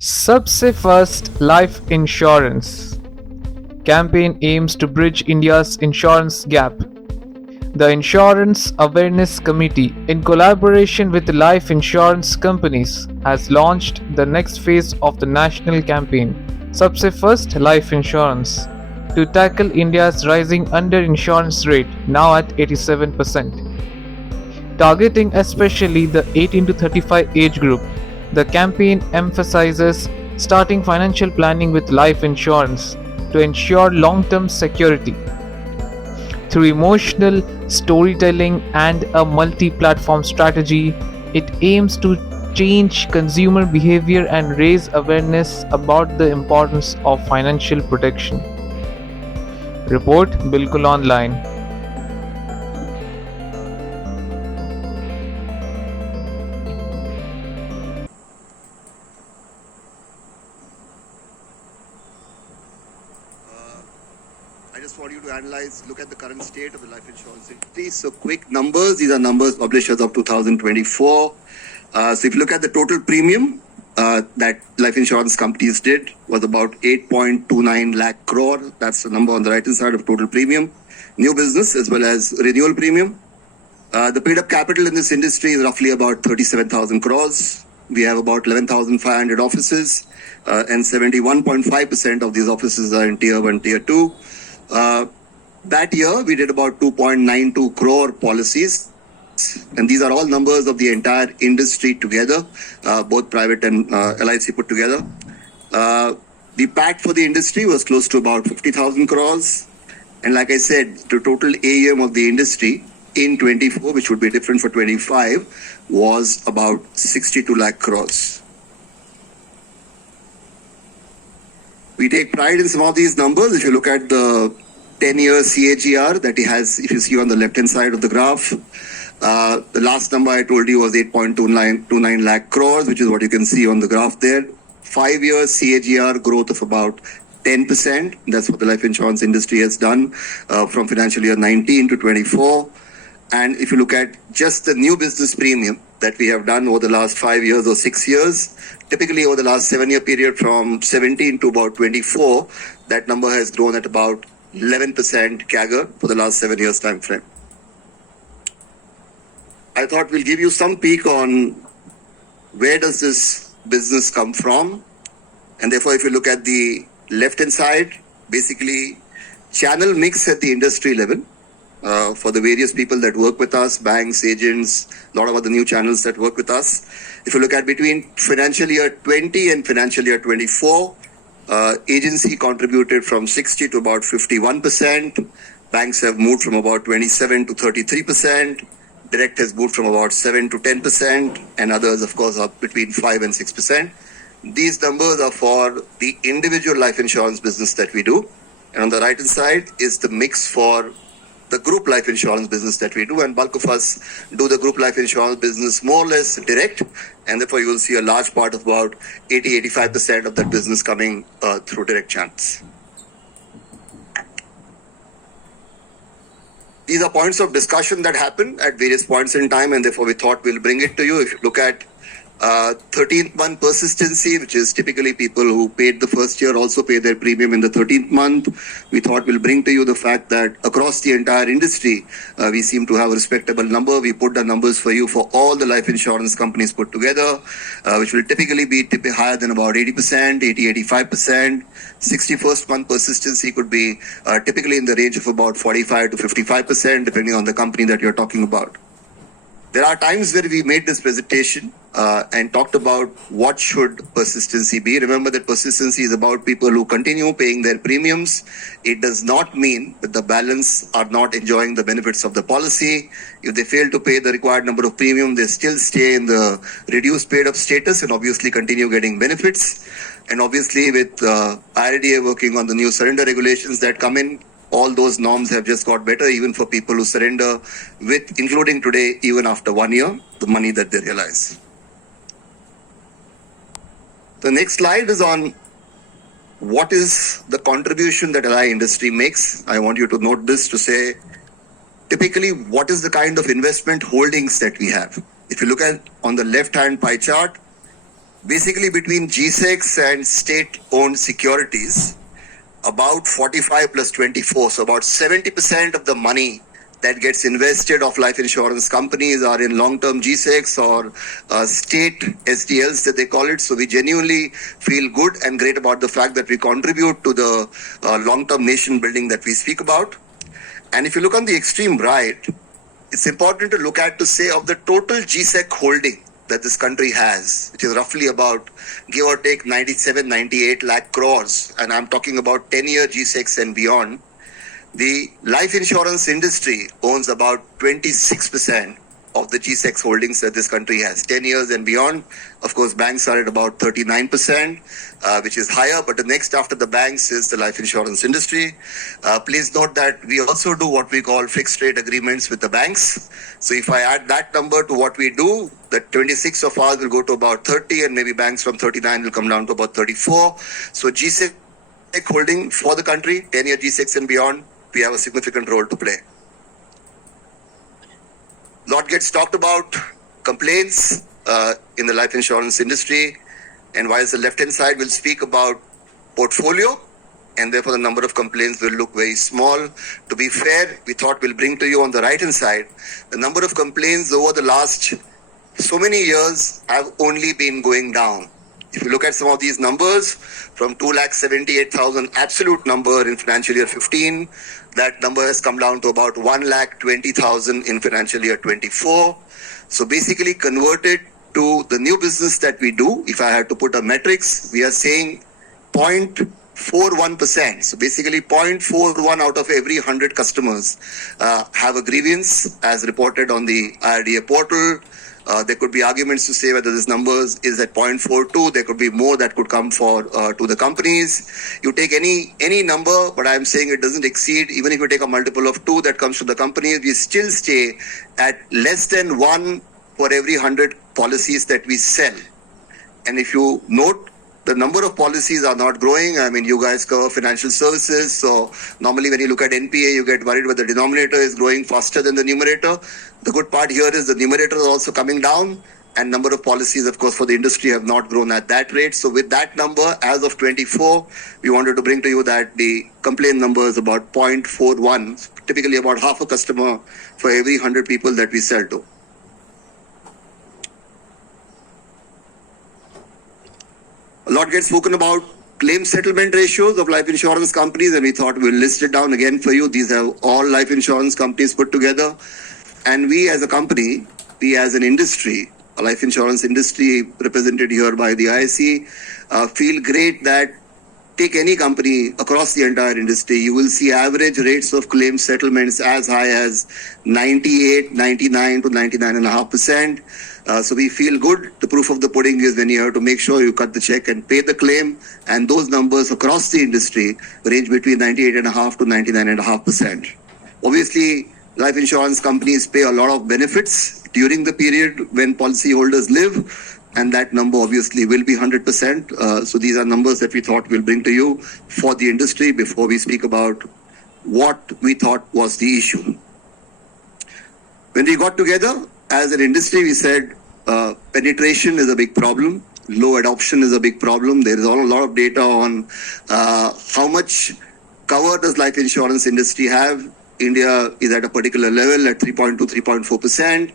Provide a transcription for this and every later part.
Sabse First Life Insurance campaign aims to bridge India's insurance gap. The Insurance Awareness Committee, in collaboration with life insurance companies, has launched the next phase of the national campaign, Sabse First Life Insurance, to tackle India's rising underinsurance rate, now at 87%. Targeting especially the 18 to 35 age group, the campaign emphasizes starting financial planning with life insurance to ensure long term security. Through emotional storytelling and a multi platform strategy, it aims to change consumer behavior and raise awareness about the importance of financial protection. Report Bilkul Online. I just want you to analyze, look at the current state of the life insurance industry. So quick numbers, these are numbers published as of 2024. So if you look at the total premium that life insurance companies did was about 8.29 lakh crore. That's the number on the right hand side of total premium. New business as well as renewal premium. The paid up capital in this industry is roughly about 37,000 crores. We have about 11,500 offices and 71.5% of these offices are in tier 1, tier 2. That year, we did about 2.92 crore policies. And these are all numbers of the entire industry together, both private and LIC put together. The PAT for the industry was close to about 50,000 crores. And like I said, the total AUM of the industry in 24, which would be different for 25, was about 62 lakh crores. We take pride in some of these numbers. If you look at the 10-year CAGR that he has, if you see on the left-hand side of the graph, the last number I told you was 8.29 lakh crores, which is what you can see on the graph there. 5-year CAGR growth of about 10%. That's what the life insurance industry has done from financial year 19 to 24. And if you look at just the new business premium that we have done over the last 5 years or 6 years, typically over the last 7-year period from 17 to about 24, that number has grown at about 11% CAGR for the last 7 years time frame. I thought we'll give you some peek on where does this business come from. And therefore, if you look at the left-hand side, basically channel mix at the industry level. For the various people that work with us, banks, agents, a lot of other new channels that work with us. If you look at between financial year 20 and financial year 24, agency contributed from 60 to about 51%. Banks have moved from about 27 to 33%. Direct has moved from about 7 to 10%. And others, of course, are between 5 and 6%. These numbers are for the individual life insurance business that we do. And on the right hand side is the mix for the group life insurance business that we do, and bulk of us do the group life insurance business more or less direct, and therefore you will see a large part of about 80-85% of that business coming through direct channels. These are points of discussion that happen at various points in time, and therefore we thought we'll bring it to you. If you look at 13th month persistency, which is typically people who paid the first year also pay their premium in the 13th month. We thought we'll bring to you the fact that across the entire industry, we seem to have a respectable number. We put the numbers for you for all the life insurance companies put together, which will typically be higher than about 80%, 80-85%. 61st month persistency could be typically in the range of about 45 to 55%, depending on the company that you're talking about. There are times where we made this presentation and talked about what should persistency be. Remember that persistency is about people who continue paying their premiums. It does not mean that the balance are not enjoying the benefits of the policy. If they fail to pay the required number of premium, they still stay in the reduced paid up status and obviously continue getting benefits. And obviously with IRDA working on the new surrender regulations that come in, all those norms have just got better, even for people who surrender with, including today, even after 1 year, the money that they realize. The next slide is on what is the contribution that LI industry makes. I want you to note this to say, typically, what is the kind of investment holdings that we have? If you look at on the left-hand pie chart, Basically, between G6 and state-owned securities, about 45 plus 24, so about 70% of the money that gets invested of life insurance companies are in long-term G6 or state SDLs that they call it. So we genuinely feel good and great about the fact that we contribute to the long-term nation building that we speak about. And if you look on the extreme right, it's important to look at to say of the total GSEC holding that this country has, which is roughly about, give or take, 97, 98 lakh crores, and I'm talking about 10-year G6 and beyond, the life insurance industry owns about 26% of the G6 holdings that this country has, 10 years and beyond. Of course, banks are at about 39%, which is higher, but the next after the banks is the life insurance industry. Please note that we also do what we call fixed rate agreements with the banks. So if I add that number to what we do, the 26 of ours will go to about 30, and maybe banks from 39 will come down to about 34. So G6 holding for the country, 10-year G6 and beyond, we have a significant role to play. Lot gets talked about complaints in the life insurance industry, and whilst the left-hand side will speak about portfolio, and therefore the number of complaints will look very small. To be fair, we thought we'll bring to you on the right-hand side, the number of complaints over the last so many years have only been going down. If you look at some of these numbers, from 2,78,000 absolute number in financial year 15, that number has come down to about 1,20,000 in financial year 24. So basically converted to the new business that we do, if I had to put a metrics, we are saying 0.41%. So basically 0.41 out of every 100 customers have a grievance as reported on the IRDA portal. There could be arguments to say whether this number is at 0.42. There could be more that could come for to the companies. You take any number, but I'm saying it doesn't exceed. Even if you take a multiple of 2 that comes to the companies, we still stay at less than 1 for every 100 policies that we sell. And if you note, the number of policies are not growing. I mean, you guys cover financial services. So normally when you look at NPA, you get worried whether the denominator is growing faster than the numerator. The good part here is the numerator is also coming down, and number of policies, of course, for the industry have not grown at that rate. So with that number, as of 24, we wanted to bring to you that the complaint number is about 0.41, typically about half a customer for every 100 people that we sell to. A lot gets spoken about claim settlement ratios of life insurance companies, and we thought we'll list it down again for you. These have all life insurance companies put together. And we as a company, we as an industry, a life insurance industry represented here by the IC, feel great that take any company across the entire industry, you will see average rates of claim settlements as high as 98, 99 to 99.5%. So we feel good. The proof of the pudding is when you have to make sure you cut the check and pay the claim. And those numbers across the industry range between 98.5 to 99.5%. Obviously, life insurance companies pay a lot of benefits during the period when policyholders live, and that number obviously will be 100%. So these are numbers that we thought we'll bring to you for the industry before we speak about what we thought was the issue. When we got together as an industry, we said penetration is a big problem. Low adoption is a big problem. There is a lot of data on how much cover does life insurance industry have. India is at a particular level at 3.2, 3.4%.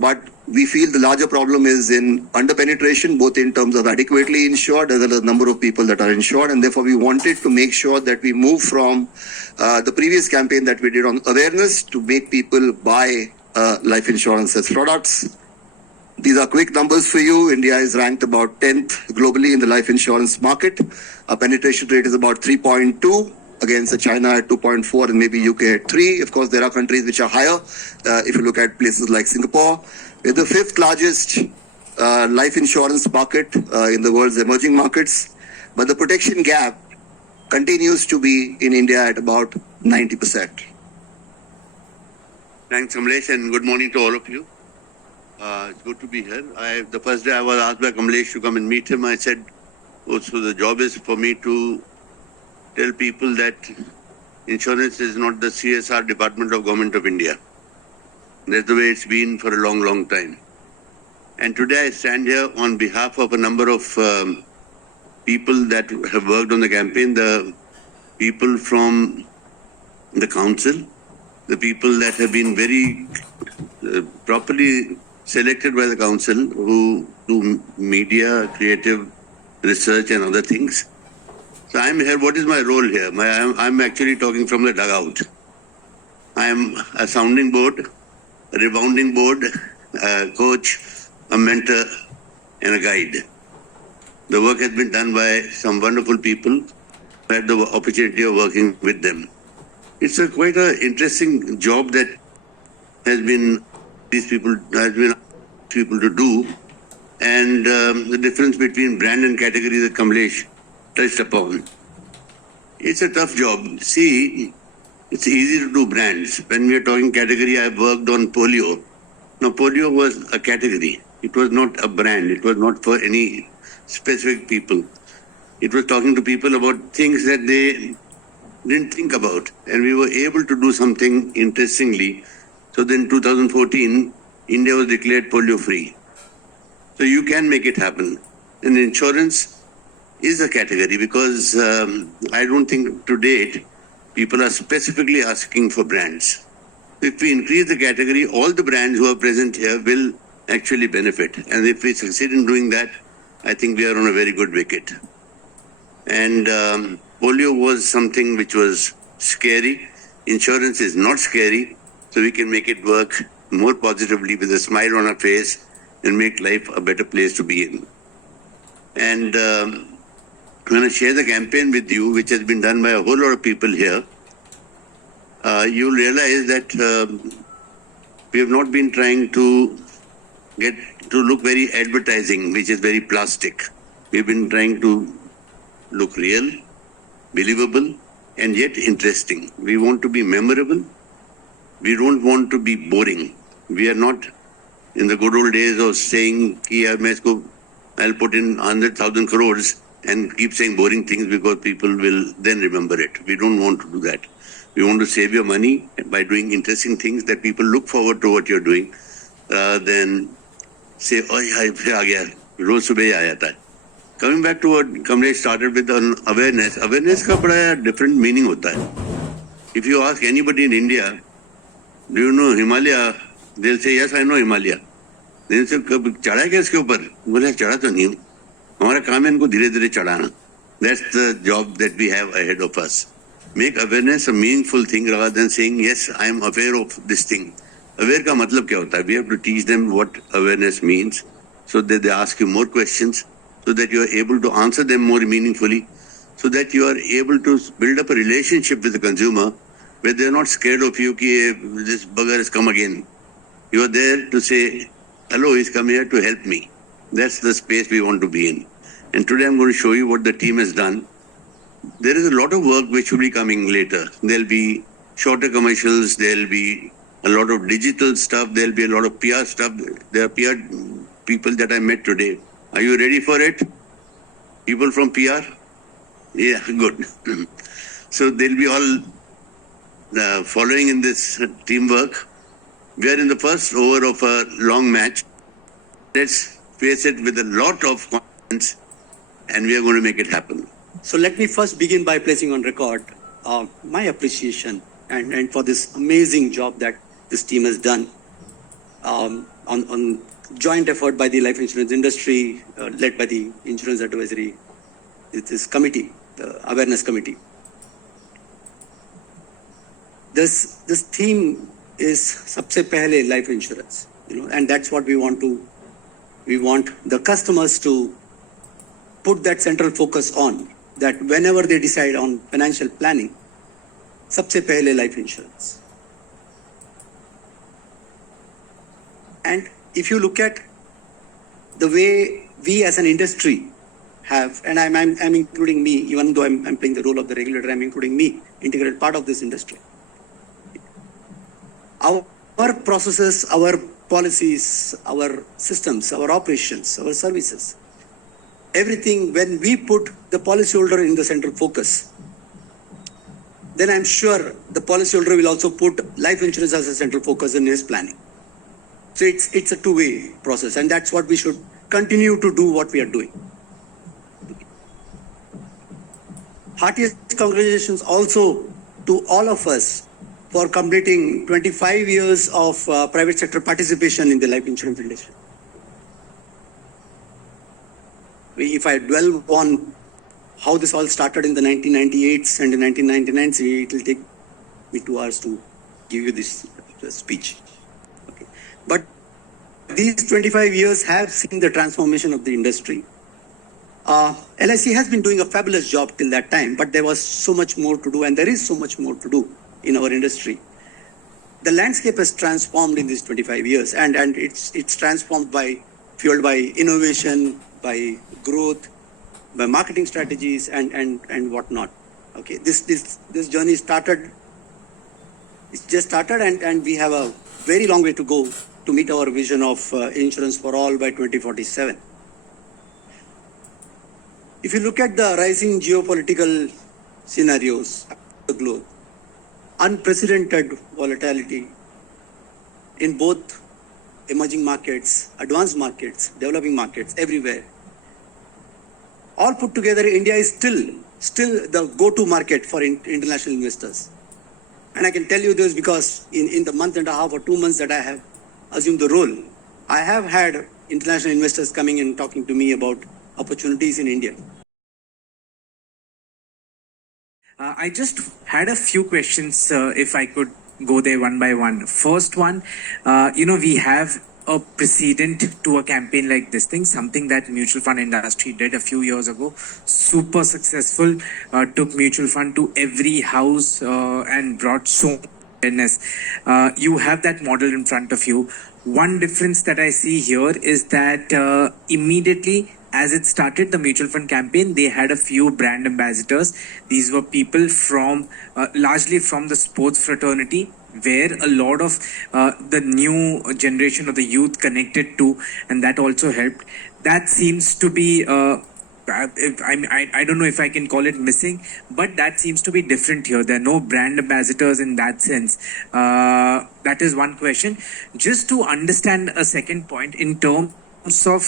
But we feel the larger problem is in under-penetration, both in terms of adequately insured as well as the number of people that are insured. And therefore, we wanted to make sure that we move from the previous campaign that we did on awareness to make people buy life insurance as products. These are quick numbers for you. India is ranked about 10th globally in the life insurance market. Our penetration rate is about 3.2. Against China at 2.4 and maybe UK at 3. Of course, there are countries which are higher. If you look at places like Singapore, we're the 5th largest life insurance market in the world's emerging markets. But the protection gap continues to be in India at about 90%. Thanks, Kamlesh, and good morning to all of you. It's good to be here. The first day I was asked by Kamlesh to come and meet him. I said, oh, so the job is for me to tell people that insurance is not the CSR department of Government of India. That's the way it's been for a long, long time. And today I stand here on behalf of a number of people that have worked on the campaign, the people from the council, the people that have been very properly selected by the council who do media, creative research and other things. So I'm here. What is my role here? I'm actually talking from the dugout. I'm a sounding board, a rebounding board, a coach, a mentor, and a guide. The work has been done by some wonderful people. I had the opportunity of working with them. It's quite an interesting job that has been people to do, and the difference between brand and category that Kamlesh touched upon. It's a tough job. See, it's easy to do brands. When we are talking category, I've worked on polio. Now, polio was a category. It was not a brand. It was not for any specific people. It was talking to people about things that they didn't think about. And we were able to do something interestingly. So then 2014, India was declared polio free. So you can make it happen. And insurance is a category because I don't think to date people are specifically asking for brands. If we increase the category, all the brands who are present here will actually benefit. And if we succeed in doing that, I think we are on a very good wicket. And polio was something which was scary. Insurance is not scary, so we can make it work more positively with a smile on our face and make life a better place to be in. And when I share the campaign with you, which has been done by a whole lot of people here, you'll realize that we have not been trying to get to look very advertising, which is very plastic. We've been trying to look real, believable, and yet interesting. We want to be memorable. We don't want to be boring. We are not in the good old days of saying, I'll put in 100,000 crores and keep saying boring things because people will then remember it. We don't want to do that. We want to save your money by doing interesting things that people look forward to what you're doing, rather than say, oh, roz subah aaya tha. Coming back to what Kamlesh started with on awareness, awareness ka bada different meaning hota hai. If you ask anybody in India, do you know Himalaya? They'll say, yes, I know Himalaya. They'll say, चढ़ा क्या इसके ऊपर? बोले चढ़ा तो नहीं हूँ. हमारा काम है इनको धीरे-धीरे चढ़ाना. That's the job that we have ahead of us. Make awareness a meaningful thing rather than saying, yes, I am aware of this thing. Aware का मतलब क्या होता है? We have to teach them what awareness means so that they ask you more questions, so that you are able to answer them more meaningfully, so that you are able to build up a relationship with the consumer where they are not scared of you कि this bugger has come again. You are there to say, hello, he's come here to help me. That's the space we want to be in. And today I'm going to show you what the team has done. There is a lot of work which will be coming later. There'll be shorter commercials, there'll be a lot of digital stuff, there'll be a lot of PR stuff. There are PR people that I met today. Are you ready for it? People from PR? Yeah, good. So they'll be all following in this teamwork. We are in the first over of a long match. Let's face it with a lot of confidence, and we are going to make it happen. So let me first begin by placing on record my appreciation and for this amazing job that this team has done on joint effort by the life insurance industry, led by the insurance advisory, this committee, the awareness committee. This theme is Sabse Pehle Life Insurance, and that's what we want the customers to put that central focus on, that whenever they decide on financial planning, Sabse Pehle Life Insurance. And if you look at the way we as an industry have, and I'm including me, even though I'm playing the role of the regulator, I'm including me, integral part of this industry. Our processes, our policies, our systems, our operations, our services, everything, when we put the policyholder in the central focus, then I'm sure the policyholder will also put life insurance as a central focus in his planning. So it's a two-way process, and that's what we should continue to do what we are doing. Heartiest congratulations also to all of us for completing 25 years of private sector participation in the life insurance industry. If I dwell on how this all started in the 1998s and the 1999s, it will take me 2 hours to give you this speech. Okay. But these 25 years have seen the transformation of the industry. LIC has been doing a fabulous job till that time, but there was so much more to do, and there is so much more to do in our industry. The landscape has transformed in these 25 years, and it's transformed fueled by innovation, by growth, by marketing strategies, and whatnot. Okay, this journey started. It's just started, and we have a very long way to go to meet our vision of insurance for all by 2047. If you look at the rising geopolitical scenarios across the globe, unprecedented volatility in both emerging markets, advanced markets, developing markets, everywhere. All put together, India is still the go-to market for international investors. And I can tell you this because in the month and a half or 2 months that I have assumed the role, I have had international investors coming and talking to me about opportunities in India. I just had a few questions, if I could go there one by one. First one, we have a precedent to a campaign like this thing, something that mutual fund industry did a few years ago. Super successful, took mutual fund to every house and brought so much awareness. You have that model in front of you. One difference that I see here is that immediately as it started, the mutual fund campaign, they had a few brand ambassadors. These were people from largely from the sports fraternity, where a lot of the new generation of the youth connected to, and that also helped. That seems to be I don't know if I can call it missing, but that seems to be different here. There are no brand ambassadors in that sense. That is one question. Just to understand a second point in terms of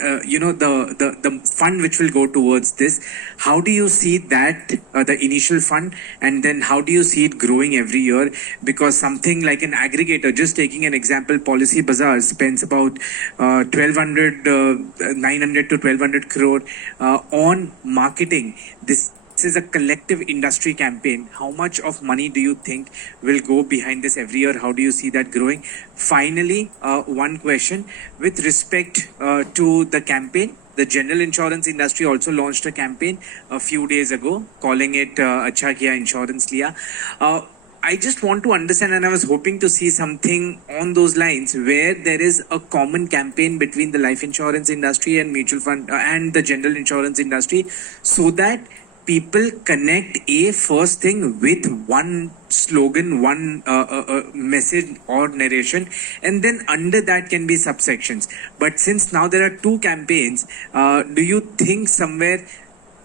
the fund which will go towards this, how do you see that the initial fund, and then how do you see it growing every year? Because something like an aggregator, just taking an example, Policy Bazaar spends about 900 to 1200 crore on marketing. This is a collective industry campaign. How much of money do you think will go behind this every year? How do you see that growing? Finally, one question with respect to the campaign. The general insurance industry also launched a campaign a few days ago, calling it Acha Kiya Insurance Liya. I just want to understand, and I was hoping to see something on those lines where there is a common campaign between the life insurance industry and mutual fund and the general insurance industry, so that people connect first thing with one slogan, one message or narration, and then under that can be subsections. But since now there are two campaigns, do you think somewhere,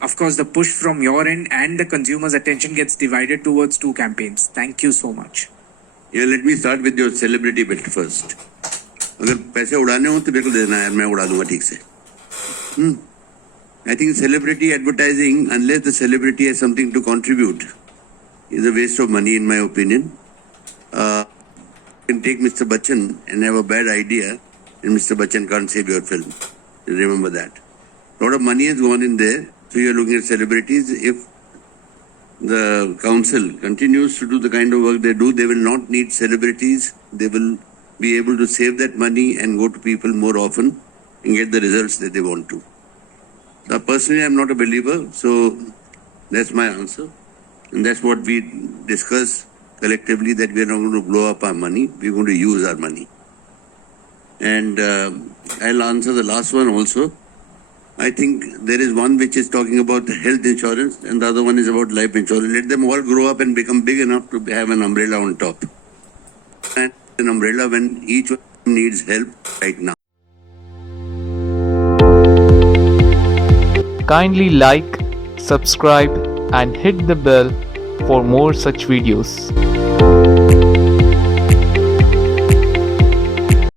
of course, the push from your end and the consumer's attention gets divided towards two campaigns? Thank you so much. Yeah, let me start with your celebrity bit first. अगर पैसे उड़ाने हो तो बिल्कुल देना है, मैं उड़ा दूंगा ठीक से. I think celebrity advertising, unless the celebrity has something to contribute, is a waste of money, in my opinion. You can take Mr. Bachchan and have a bad idea, and Mr. Bachchan can't save your film. Remember that. A lot of money has gone in there, so you're looking at celebrities. If the council continues to do the kind of work they do, they will not need celebrities. They will be able to save that money and go to people more often and get the results that they want to. Now, personally, I'm not a believer, so that's my answer. And that's what we discuss collectively, that we are not going to blow up our money, we're going to use our money. And I'll answer the last one also. I think there is one which is talking about health insurance and the other one is about life insurance. Let them all grow up and become big enough to have an umbrella on top. And an umbrella when each one needs help right now. Kindly like, subscribe and hit the bell for more such videos.